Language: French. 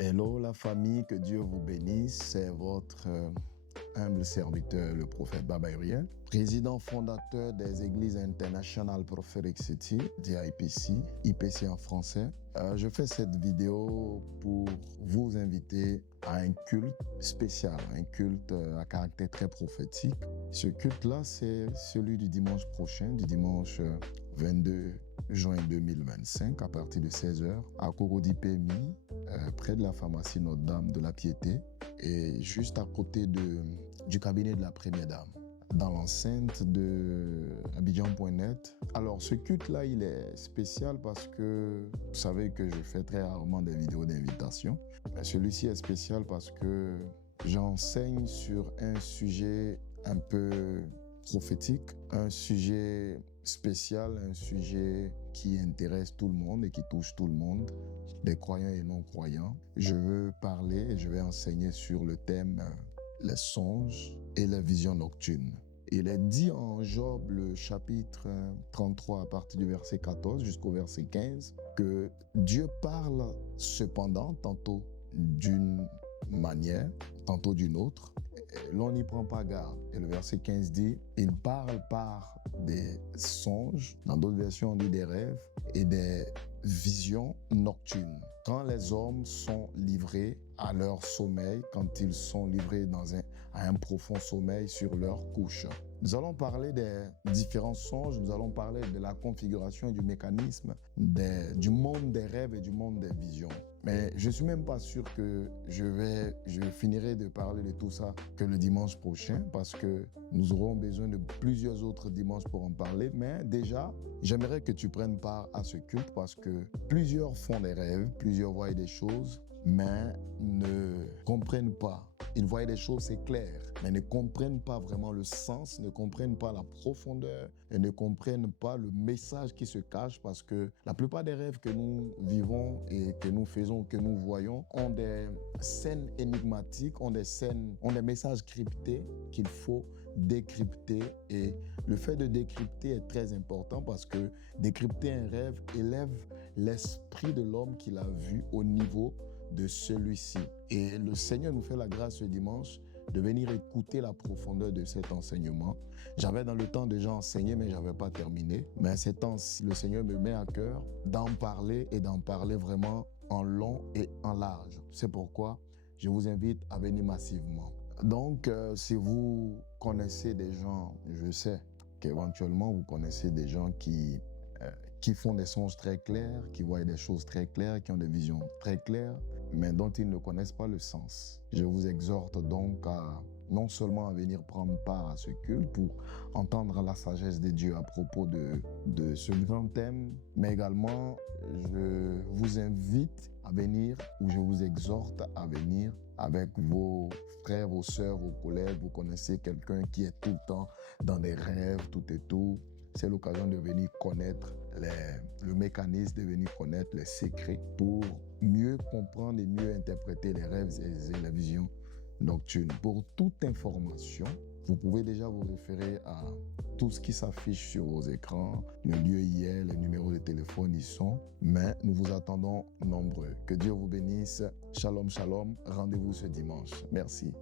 Hello la famille, que Dieu vous bénisse. C'est votre humble serviteur, le prophète Baba Uriel, président fondateur des Églises International Prophetic City, d'IPC, IPC en français. Je fais cette vidéo pour vous inviter à un culte spécial, un culte à caractère très prophétique. Ce culte-là, c'est celui du dimanche prochain, du dimanche 22 juin 2025, à partir de 16h, à Corondi PMI, près de la pharmacie Notre-Dame de la Piété, et juste à côté du cabinet de la Première Dame, dans l'enceinte de Abidjan.net. Alors, ce culte-là, il est spécial parce que vous savez que je fais très rarement des vidéos d'invitation. Celui-ci est spécial parce que j'enseigne sur un sujet un peu prophétique, un sujet spécial, un sujet qui intéresse tout le monde et qui touche tout le monde, des croyants et non-croyants. Je veux parler et je vais enseigner sur le thème les songes et les visions nocturnes. Il est dit en Job, le chapitre 33, à partir du verset 14 jusqu'au verset 15, que Dieu parle cependant tantôt d'une manière, tantôt d'une autre. L'on n'y prend pas garde. Et le verset 15 dit, il parle par des songes, dans d'autres versions on dit des rêves, et des visions nocturnes. Quand les hommes sont livrés à leur sommeil, quand ils sont livrés à un profond sommeil sur leur couche. Nous allons parler des différents songes, nous allons parler de la configuration et du mécanisme du monde des rêves et du monde des visions. Mais je ne suis même pas sûr que je finirai de parler de tout ça que le dimanche prochain, parce que nous aurons besoin de plusieurs autres dimanches pour en parler. Mais déjà, j'aimerais que tu prennes part à ce culte parce que plusieurs font des rêves, plusieurs voient des choses, mais ne comprennent pas. Ils voient des choses, c'est clair, mais ne comprennent pas vraiment le sens, ne comprennent pas la profondeur et ne comprennent pas le message qui se cache, parce que la plupart des rêves que nous vivons et que nous faisons, que nous voyons, ont des scènes énigmatiques, ont des messages cryptés qu'il faut décrypter. Et le fait de décrypter est très important parce que décrypter un rêve élève l'esprit de l'homme qui l'a vu au niveau de celui-ci. Et le Seigneur nous fait la grâce ce dimanche de venir écouter la profondeur de cet enseignement. J'avais dans le temps déjà enseigné, mais je n'avais pas terminé. Mais ces temps-ci, le Seigneur me met à cœur d'en parler et d'en parler vraiment en long et en large. C'est pourquoi je vous invite à venir massivement. Donc, si vous connaissez des gens, je sais qu'éventuellement vous connaissez des gens qui font des songes très clairs, qui voient des choses très claires, qui ont des visions très claires, mais dont ils ne connaissent pas le sens. Je vous exhorte donc à non seulement à venir prendre part à ce culte pour entendre la sagesse de Dieu à propos de ce grand thème, mais également je vous invite à venir, ou je vous exhorte à venir avec vos frères, vos sœurs, vos collègues. Vous connaissez quelqu'un qui est tout le temps dans des rêves, tout et tout. C'est l'occasion de venir connaître le mécanisme, de venir connaître les secrets pour mieux comprendre et mieux interpréter les rêves et les visions nocturnes. Pour toute information, vous pouvez déjà vous référer à tout ce qui s'affiche sur vos écrans. Le lieu y est, les numéros de téléphone y sont, mais nous vous attendons nombreux. Que Dieu vous bénisse. Shalom, shalom. Rendez-vous ce dimanche. Merci.